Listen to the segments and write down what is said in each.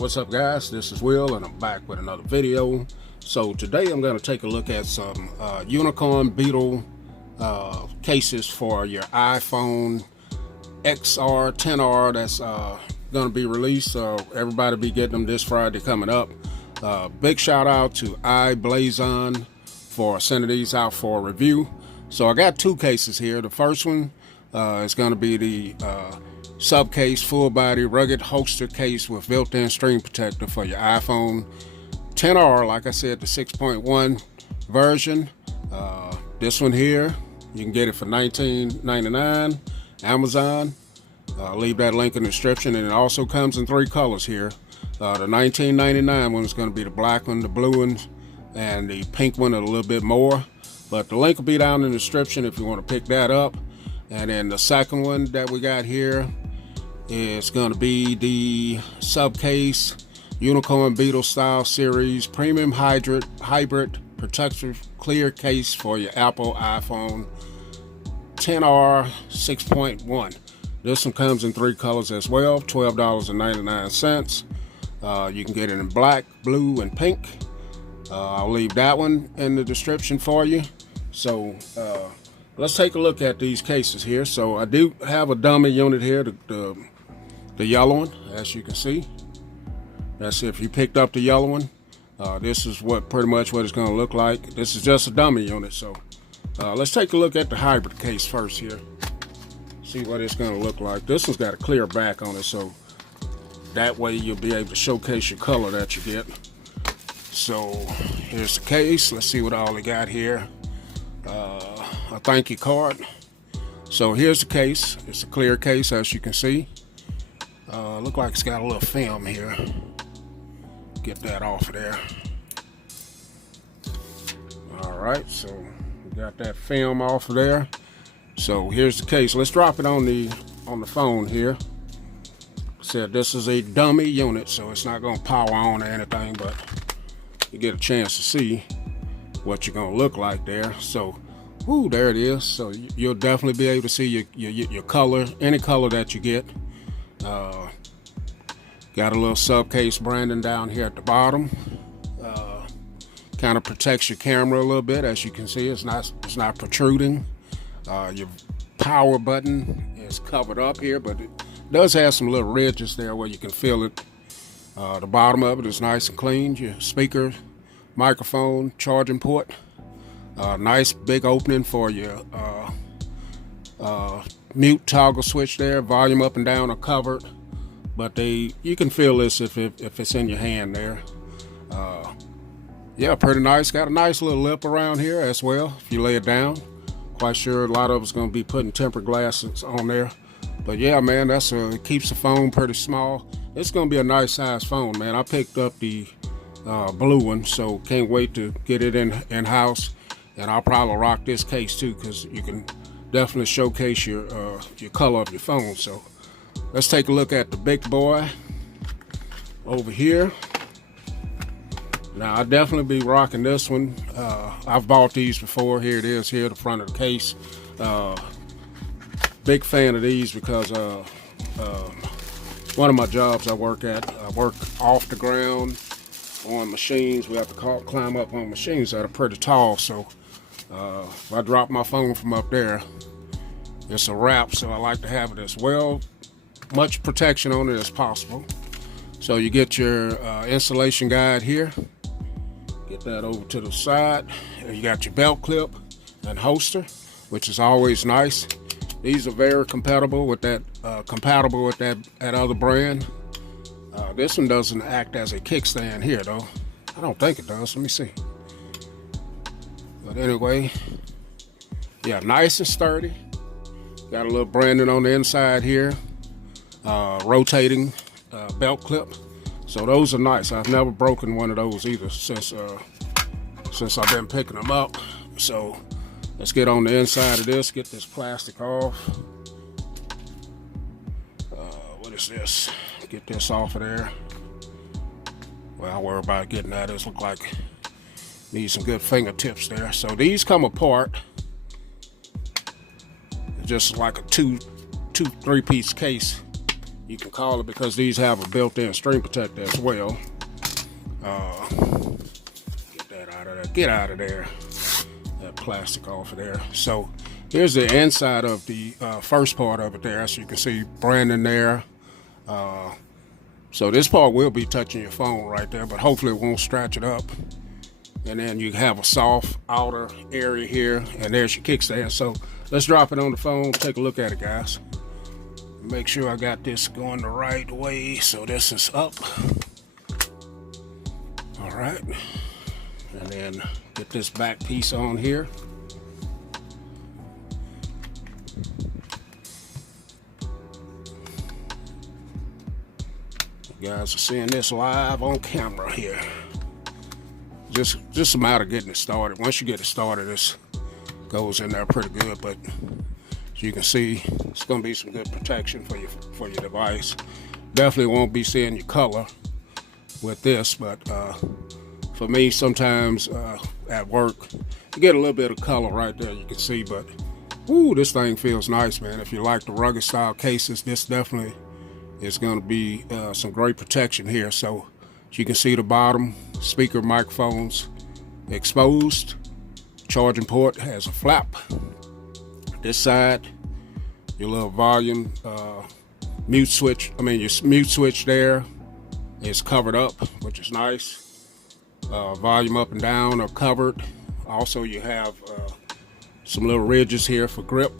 What's up, guys? This is Will and I'm back with another video. So today I'm going to take a look at some Unicorn Beetle cases for your iPhone XR 10R that's going to be released. So everybody be getting them this Friday coming up. Big shout out to i-Blason for sending these out for a review. So I got two cases here. The first one is going to be the Supcase full body rugged holster case with built-in screen protector for your iPhone 10R. Like I said, the 6.1 version. This one here, you can get it for $19.99 Amazon. I'll leave that link in the description, and it also comes in three colors here. The $19.99 one is going to be the black one, the blue one, and the pink one a little bit more. But the link will be down in the description if you want to pick that up. And then the second one that we got here is going to be the Supcase Unicorn Beetle style series premium hybrid protective clear case for your Apple iPhone 10R 6.1. This one comes in three colors as well, $12.99. You can get it in black, blue, and pink. I'll leave that one in the description for you. So let's take a look at these cases here. So I do have a dummy unit here, the yellow one, as you can see. That's if you picked up the yellow one. This is pretty much what it's going to look like. This is just a dummy unit. So let's take a look at the hybrid case first here. See what it's going to look like. This one's got a clear back on it, so that way you'll be able to showcase your color that you get. So here's the case. Let's see what all they got here. A thank you card. So here's the case. It's a clear case, as you can see. Look like it's got a little film here. Get that off of there. All right, so we got that film off of there. So here's the case. Let's drop it on the phone here. Said this is a dummy unit, so it's not going to power on or anything, but you get a chance to see what you're going to look like there. So, whoo, there it is. So you'll definitely be able to see your color, any color that you get. Got a little Supcase branding down here at the bottom. Kind of protects your camera a little bit, as you can see. It's not protruding. Your power button is covered up here, but it does have some little ridges there where you can feel it. The bottom of it is nice and clean. Your speaker, microphone, charging port. Nice big opening for your mute toggle switch there. Volume up and down are covered, but you can feel this if it's in your hand there. Yeah, pretty nice. Got a nice little lip around here as well if you lay it down. Quite sure a lot of us going to be putting tempered glasses on there. But yeah, man, it keeps the phone pretty small. It's going to be a nice size phone, man. I picked up the blue one, so can't wait to get it in-house. And I'll probably rock this case too, because you can definitely showcase your color of your phone. So let's take a look at the big boy over here. Now I'll definitely be rocking this one. I've bought these before. Here it is here, the front of the case. Big fan of these because one of my jobs I work off the ground on machines. We have to climb up on machines that are pretty tall, so if I drop my phone from up there, it's a wrap. So I like to have it as much protection on it as possible. So you get your installation guide here. Get that over to the side. You got your belt clip and holster, which is always nice. These are very compatible with that other brand. This one doesn't act as a kickstand here, though. I don't think it does. Let me see. But anyway, yeah, nice and sturdy. Got a little branding on the inside here. Rotating belt clip. So those are nice. I've never broken one of those either since I've been picking them up. So let's get on the inside of this. Get this plastic off. What is this? Get this off of there. Well, I'll worry about getting that. This look like need some good fingertips there. So these come apart. It's just like a three-piece case. you can call it, because these have a built-in screen protector as well. Get that out of there. Get out of there. That plastic off of there. So here's the inside of the first part of it there. So you can see branding there. So this part will be touching your phone right there, but hopefully it won't scratch it up. And then you have a soft outer area here, and there's your kickstand. So let's drop it on the phone, take a look at it, guys. Make sure I got this going the right way. So this is up. All right. And then get this back piece on here. You guys are seeing this live on camera here. Just a matter of getting it started. Once you get it started, this goes in there pretty good. But as you can see, it's going to be some good protection for your device. Definitely won't be seeing your color with this, but for me, sometimes at work, you get a little bit of color right there. You can see, but ooh, this thing feels nice, man. If you like the rugged style cases, this definitely is going to be some great protection here. So as you can see, the bottom speaker microphones exposed. Charging port has a flap. This side, your little volume mute switch. Your mute switch there is covered up, which is nice. Volume up and down are covered. Also, you have some little ridges here for grip.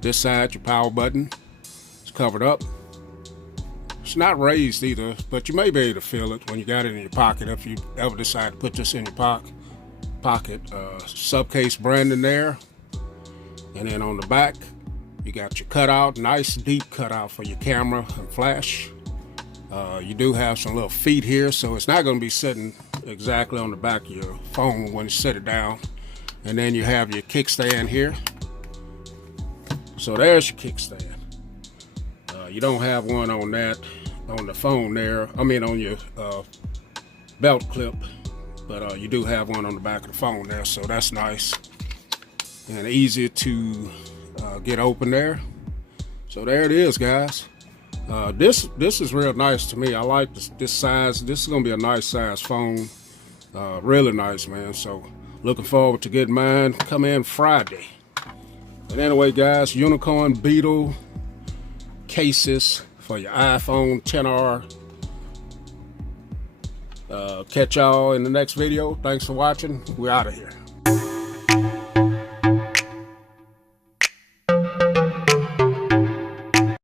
This side, your power button is covered up. It's not raised either, but you may be able to feel it when you got it in your pocket, if you ever decide to put this in your pocket. Supcase branding there. And then on the back, you got your cutout, nice deep cutout for your camera and flash. You do have some little feet here, so it's not going to be sitting exactly on the back of your phone when you set it down. And then you have your kickstand here. So there's your kickstand. You don't have one on that, on the phone there. On your belt clip, but you do have one on the back of the phone there, so that's nice and easy to get open there. So there it is, guys. This is real nice to me. I like this size. This is gonna be a nice size phone. Really nice, man. So looking forward to getting mine. Come in Friday. But anyway, guys, Unicorn Beetle cases for your iPhone XR. Catch y'all in the next video. Thanks for watching. We're out of here.